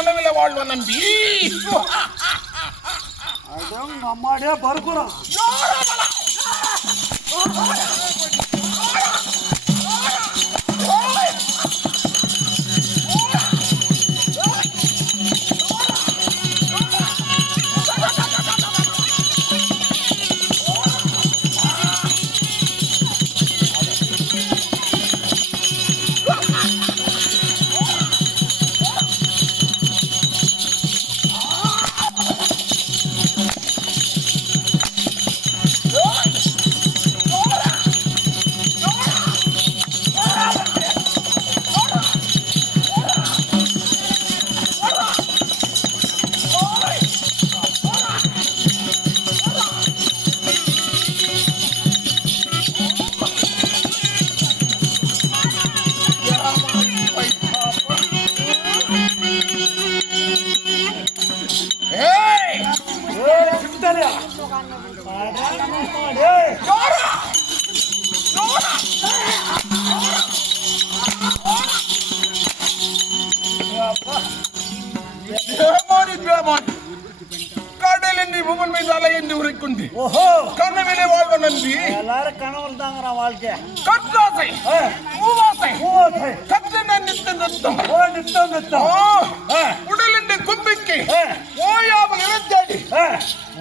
கனவில வாழ்வ நம்பி அம்மாடியா பருக்குறோம். கடலின்றி புகழ் மீதாலை என்று உரைக்குண்டு கனவிலே வாழ்வ நம்பி எல்லாரும் கனவுல தாங்கிறான் வாழ்க்கை. கற்றாசை மூவாசை கத்தின நித்த நித்தம் நித்தம் நித்தம் உடலின்றி கும்பிக்கு ஓயாமல் இறந்தாடி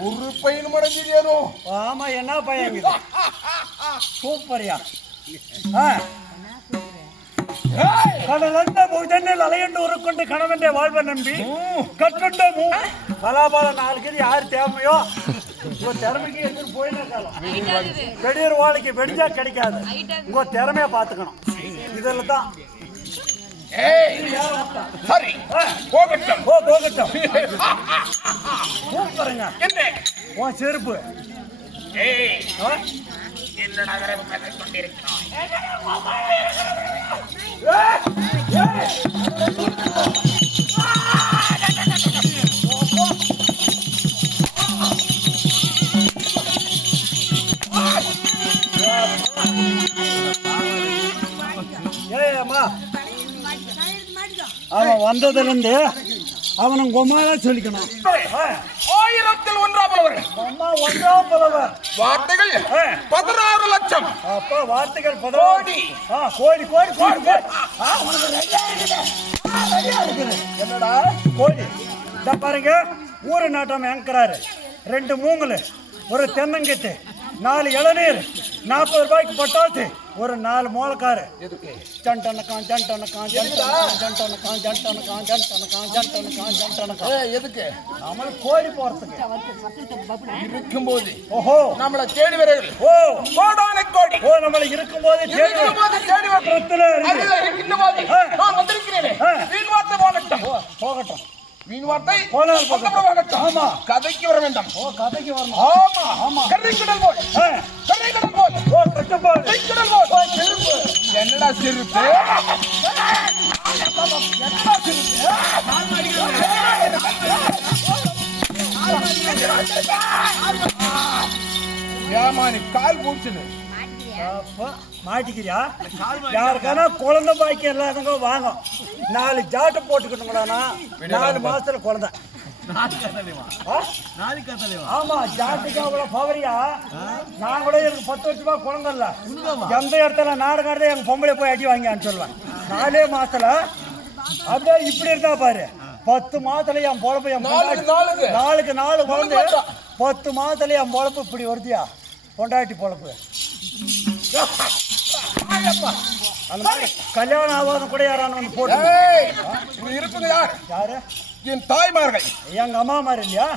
ஒரு பையன் மறைஞ்சியோ. ஆமா, என்ன பையன் சூப்பரியா. கடலந்த பூஜனில் அலையண்டு உருக்கொண்டு கணவன்றை வாழ்வ நம்பி கற்றுண்ட பலாபால நாளுக்கு யாரு தேவையோ திறமைக்கு எடுத்து போயின காலம். வெடியூர் வாழைக்கு வெடிச்சா கிடைக்காது. உங்க திறமைய பாத்துக்கணும். இதுல தான் சரி போகட்டும் போகட்டும். சூப்பருங்க. உன் செருப்பு இந்த நகரம் கொண்டிருக்கிறான். அவன் வந்ததுல இருந்து அவனும் கொம்மாளா சொல்லிக்கணும். 1000ல் 1 அம்மா 1 புலவர். வார்த்தைகள் 16 லட்சம். அப்ப வார்த்தைகள் 10 கோடி. கோடி கோடி கோடி. என்னடா கோடி? இத பாருங்க, ஊரு நாட்டம் ஏங்கறாரு. 2 மூங்கல், ஒரு தென்னங்கட்டு, 4 இளநீர், 40 ரூபாய்க்கு பட்டாசு, ஒரு 4 மூலக்காரு. ஜண்டனக்கான் ஜண்டனக்கான் ஜண்டனக்கான் ஜண்டனக்கான் ஜண்டனக்கான் ஜண்டனக்கான் ஜண்டனக்கான் ஜண்டனக்கான். எதுக்கு? நம்ம கோடி போறதுக்கு இருக்கும்போது. ஓஹோ, நம்மள தேடி வரீர்கள். கோடான கோடி. நம்மள இருக்கும்போது தேடி வரத்துல இருக்கும்போது நான் வந்திருக்கிறேன். வீண் வார்த்தை போகட்டும். போகட்டும். வீண் வார்த்தை போனால் போகட்டும். ஆமா, கதைக்கு வர வேண்டாம். கதைக்கு வரணும். ஆமா ஆமா. கரைக்கடல் போய் கரைக்கடல் போய் கட்டப்பாடு கரைக்கடல் போய் செருப்பு. என்னடா செருப்பு? என்னடா செருப்பு? ஏமானி கால் பூச்சுது. மாட்டிக்கிறியா? யாருக்கான குழந்தை பாய்க்கு எல்லாத்துங்க வாங்க. 4 ஜாட்டை போட்டுக்கணுங்களாண்ணா. 4 மாசத்துல குழந்தை. ஆமா, ஜாட்டுக்கு அவ்வளவு பவரியா? நான் கூட எனக்கு 10 வருஷமா குழந்தை இல்ல. எந்த இடத்துல நாடு காடுத எங்க பொம்பளை போய் அடி வாங்கி சொல்லுவேன். 4 மாசத்துல அப்படியே இப்படி இருந்தா பாரு. 10 மாசத்துல என் பொழப்பு, என் நாளுக்கு 4 குழந்தை. 10 மாசத்துல என் பொழப்பு இப்படி வருதியா? பொண்டாட்டி பொழப்பு. அந்த மாதிரி கல்யாணம் ஆகாத கூட யாரான வந்து போட்டு இருப்பது யார்? யாரு? என் தாய்மார்கள். எங்க அம்மா மாதிரி இல்லையா?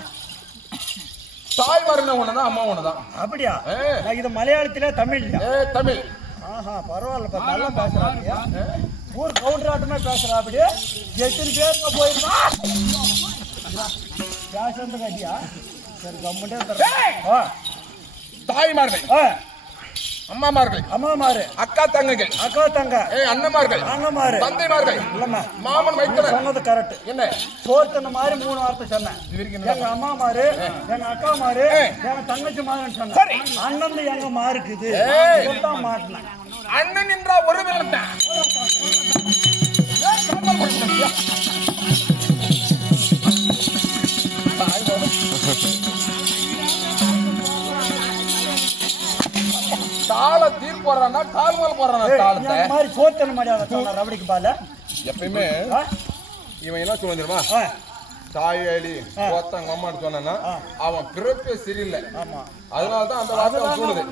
தாய்மார்கள் ஒண்ணுதான், அம்மா ஒண்ணுதான். அப்படியா? இது மலையாளத்திலே தமிழ் இல்லையா? தமிழ். ஆஹா, பரவாயில்ல. நல்லா பேசுறாங்க. ஊர் கவுண்டராட்டமே பேசுறா. அப்படியே எத்தனை பேருங்க போயிருந்தா பேசுறது கட்டியா? சரி, கம்முட்டே. தாய்மார்கள், அம்மாமார்கள், அம்மாமாரு, அக்கா தங்கைகள், அக்கா தங்க, அண்ணமார்கள், அண்ணமாரு, தந்தைமார்கள், இல்லம்மா மாமன் மைத்தனர். சொன்னது கரெக்ட். என்ன சோர்த்தன மாதிரி 3 வார்த்தை சொன்னேன். எங்க அம்மாமாரு, எங்க அக்கா மாரு, எங்க தங்கச்சி மாருன்னு சொன்னேன். அண்ணன் எங்க மாருக்குது மாட்டினேன். அண்ணன் என்றா ஒரு வில்லன். போறானா கால் மேல போறானா தாளத்தை இந்த மாதிரி சோத்தன மரியாதை சொன்ன ரவடிக்கு பால எப்பயுமே இவன் என்ன சொல்லுவான் தெரியுமா தாயாடி ஒருத்தங்க அம்மான்னு சொன்னா அவன் பிறப்பே சரியில்லை அதனாலதான் அந்த வார்த்தை சொல்லுது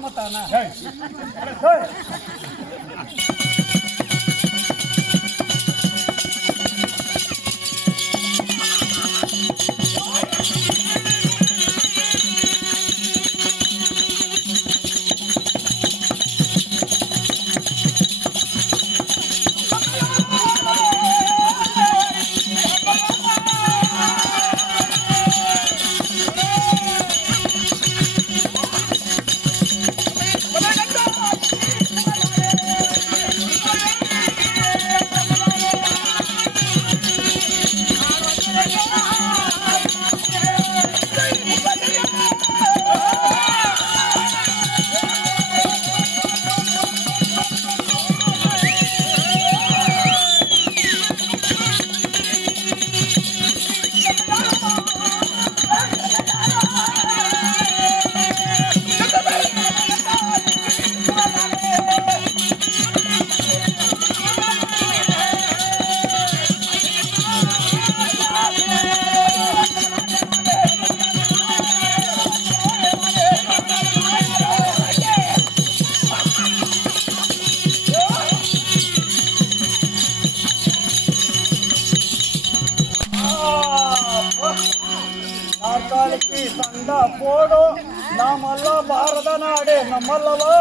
சண்டா போடும் நாமெல்லாம் பாரத நாடு நம்மல்லவா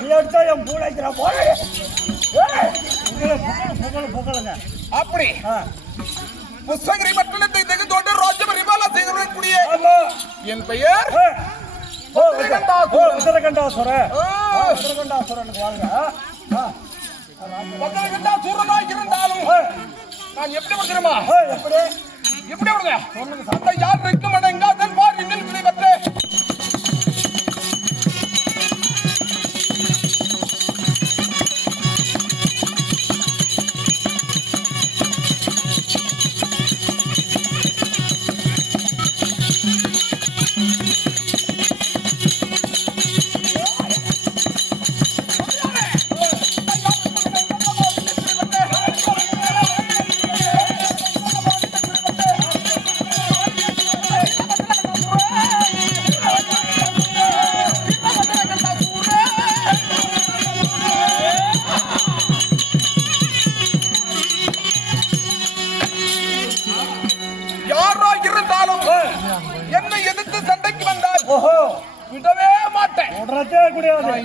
நீ எடுத்தா என் பூனைக்கிற போடு புகழுங்க அப்படி புஷ்பகிரி பட்டணத்தை தகுந்தோடு ராஜ்யம் ரிவாலா செய்திருக்கக்கூடிய என் பெயர் உத்தரகண்டாசுரன் உத்தரகண்டாசுரனுக்கு வாங்க உத்தரகண்டாசுரனாக இருந்தாலும் நான் எப்படி தெரியுமா எப்படி எப்படி வருங்க சொன்னது சண்டை யார் இருக்கும் அடங்காதன் வார் இன்னில் விளைவற்ற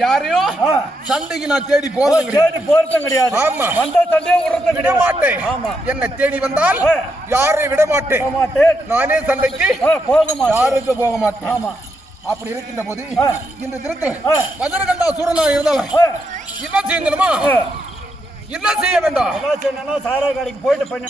யாரையும் சண்டைக்கு நான் தேடி போறது கிடையாது ஆமா வந்தா சண்டையை விட விட மாட்டேன் ஆமா என்ன தேடி வந்தால் யாரையும் விட மாட்டேன் நானே சண்டைக்கு போக மாட்டேன் யாருக்கு போக மாட்டேன் ஆமா அப்படி இருக்கின்ற போது இந்த திருத்தம் வஜ்ரகண்டா சூரனா இருந்தவன் என்ன செய்யணுமா என்ன செய்ய வேண்டாம் என்ன சாரா கடைக்கு போயிட்டு பண்ண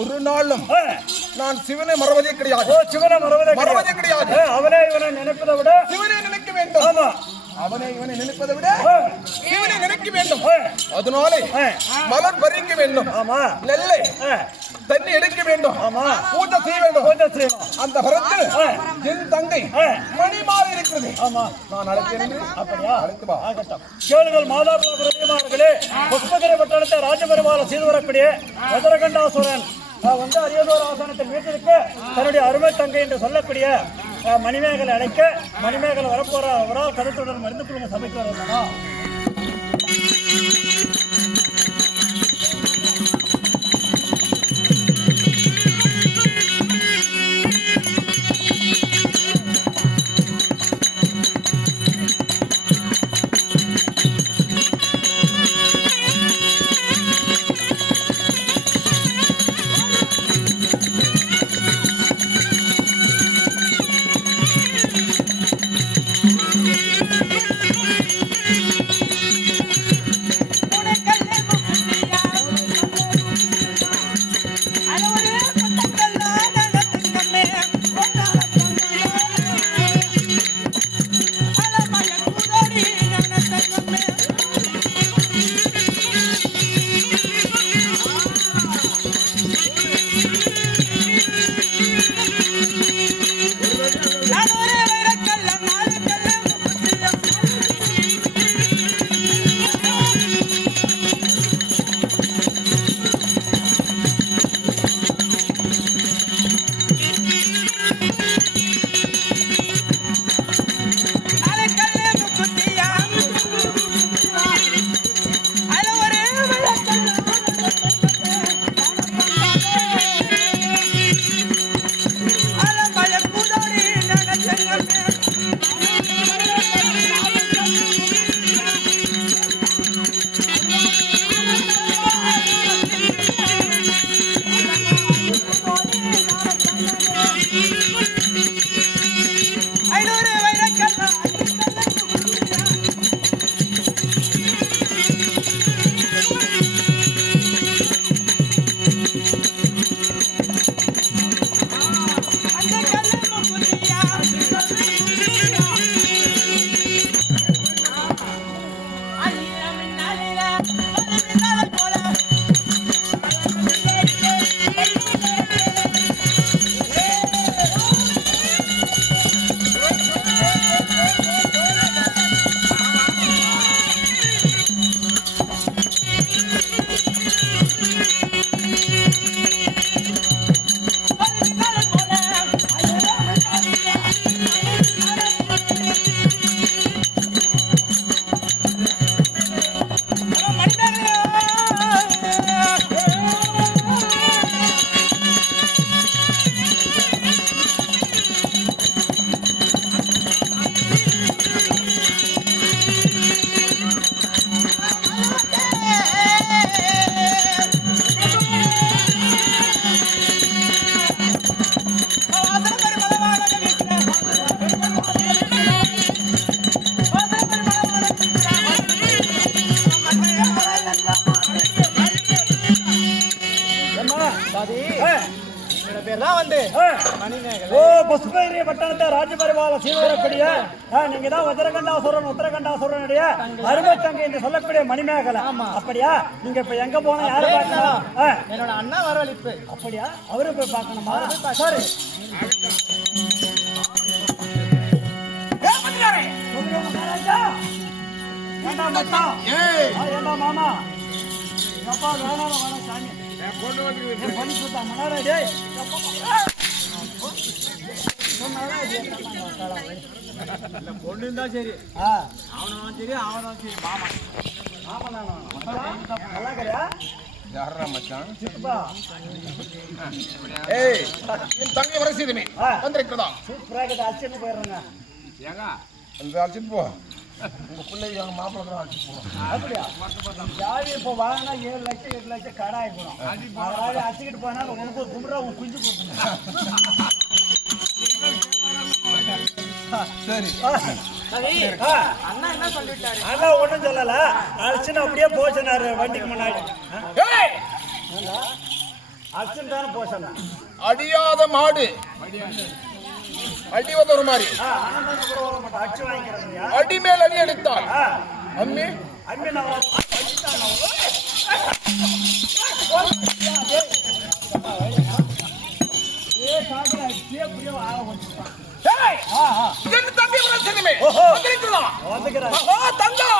ஒரு நாளும் நான் சிவனை மறவதே கிடையாது. சிவனை மறவதே கிடையாது. அவனே இவனை நினைப்பதை விட சிவனை நினைக்க வேண்டும். ஆமா, அவனை இவனை நினைப்பதை விட சிவனை நினைக்க வேண்டும். அதனாலே மலர் பறிக்க வேண்டும். ஆமா, நெல்லை தண்ணி எடுக்க வேண்டும். ஆமா. பூஜை செய்ய வேண்டும். பூஜை செய்யணும். அந்த வரத்து என் தங்கை மணிமாலை இருக்கிறது. ஆமா. நான் அழைக்கிறேன். அப்படியா? அழைத்து வா. ஆகட்டும். கேளுங்கள் மாதாபுர பிரதேசமார்களே, புஷ்பகிரி பட்டணத்தை ராஜபெருமாளை செய்து வரக்கூடிய வஜரகண்டாசுரன் வந்து அரியதோர் ஆசனத்தில் வீட்டிற்கு தன்னுடைய அருமை தங்கை என்று சொல்லக்கூடிய மணிமேகலை அழைக்க மணிமேகலை வரப்போற அவரால் கருத்துடன் மருந்து குழும சபைக்கு வரணுமா? புஷ்பகிரி பட்டணத்தை ராஜபரிவால சீவரக்கூடிய நீங்க தான் வஜரகண்டாசுரன் உத்தரகண்டாசுரனுடைய அருமை தங்கை என்று சொல்லக்கூடிய மணிமேகலை. அப்படியா? நீங்க இப்ப எங்க போனா யாரு பார்க்கலாம்? என்னோட அண்ணா வரவழைப்பு. அப்படியா? அவரு போய் பார்க்கணுமா? சரி. ஏண்டா மாமா அப்பா வேணாம் வேணாம் சாமி பொண்ணு சுத்தா மனாரா டேய் பொண்ணு இருந்தா சரி, அவனும் சரி அவனும் சரி. மாமா நல்லா கிடையா? யாரா மச்சான்? சித்தப்பா ஏய் என் தங்கை வர செய்துமே வந்திருக்கிறதா? சூப்பரா கிட்ட அடிச்சுட்டு போயிடுறேங்க. ஏங்க அந்த அழைச்சிட்டு போ. உங்க பிள்ளை எங்க மாப்பிள்ளை தான் அழைச்சிட்டு போவோம். அப்படியா? ஜாதி இப்போ வாங்கினா 7 லட்சம் 8 லட்சம் கடை ஆகிடும். அதனால அடிச்சுக்கிட்டு போனா உனக்கு ஒரு கும்பிட்றா உன் குஞ்சு கொடுக்கணும். சரி அண்ணா என்ன சொல்லிட்டாரு? அதான் ஒன்றும் சொல்லல, அடிச்சுன்னு அப்படியே போச்சனாரு வண்டிக்கு முன்னாடி. அடிச்சுன்னு தானே போச்சனா? அடியாத மாடு அடி வந்த ஒரு மாதிரி அடிச்சு வாங்கிக்கிறேன். அடி மேல் அடி எடுத்தால் அம்மி அம்மி நான் ஏய், என் தம்பி உடன் செல்லுமே. வந்திருக்கிறான். வந்துக்கிறேன். ஓ, தங்கா.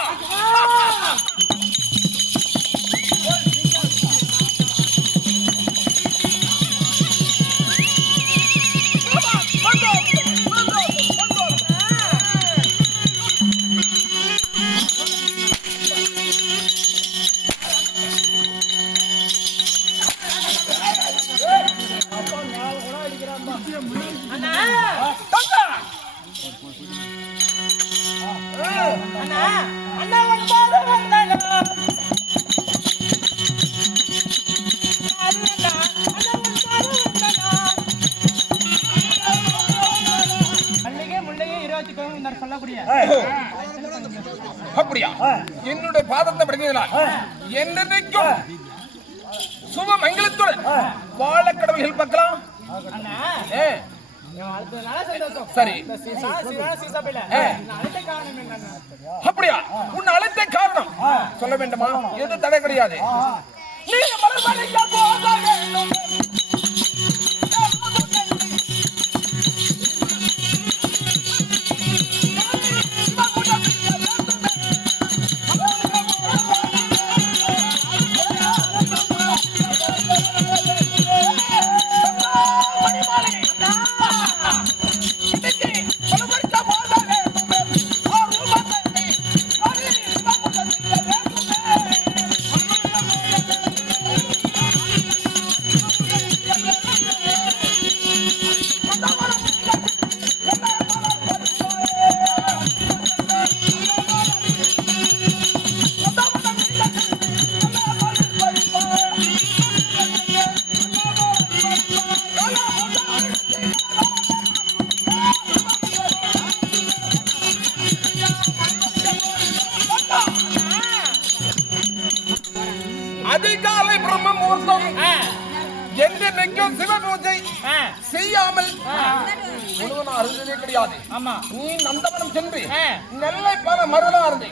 அப்படியா? என்னுடைய பாதத்தை படுத்தினால் என்னைக்கும் சுப மங்களத்துடன் வாழ கடவுள்கள் பார்க்கலாம். சரி, அப்படியா? உன் அழைத்த காரணம் சொல்ல வேண்டுமா? எது தடை கிடையாது. நீ மலர்மலைக்கு போக வேண்டும். அதிகாலை பிரம்ம முகூர்த்தம் என்று நெங்கும் சிவ பூஜை செய்யாமல் முழுவதும் அருந்ததே கிடையாது. நீ நந்தவனம் சென்று நெல்லை பல மருளார்ந்து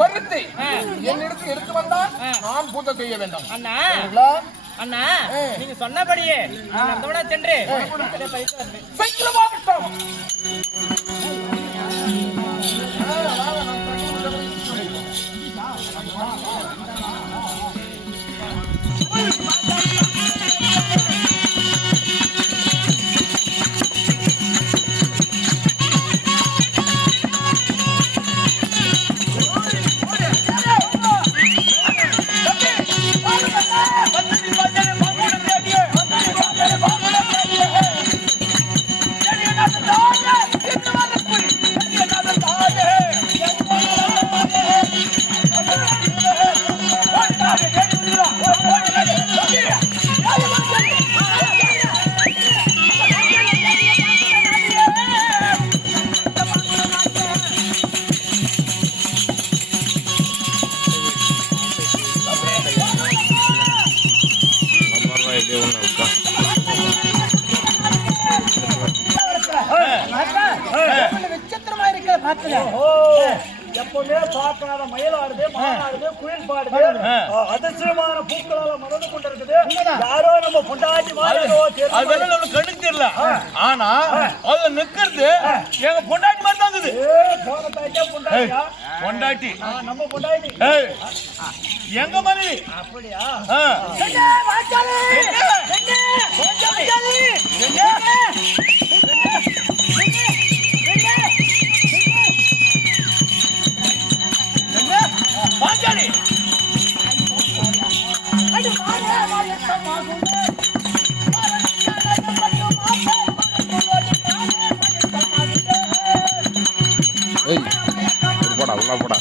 பருத்தி என்னிடத்தில் எடுத்து வந்தால் நான் பூஜை செய்ய வேண்டும். அண்ணா, நீங்க சொன்னபடியே நந்தவனம் சென்று சைக்கிளமாகட்டும். எப்பவுமே பார்க்காத மயிலாடுது, மானாடுது, குயில் பாடுது, அதிசயமான பூக்களால மறந்து கொண்டிருக்குது. யாரோ நம்ம பொண்டாட்டி மாறோ அதெல்லாம் நம்ம கண்ணுக்கு தெரியல. ஆனா அதுல நிக்கிறது எங்க பொண்டாட்டி மாதிரி தான் இருக்குது. பொண்டாட்டியா? பொண்டாட்டி நம்ம பொண்டாட்டி எங்க மனைவி. அப்படியா? போடா உள்ள போடா.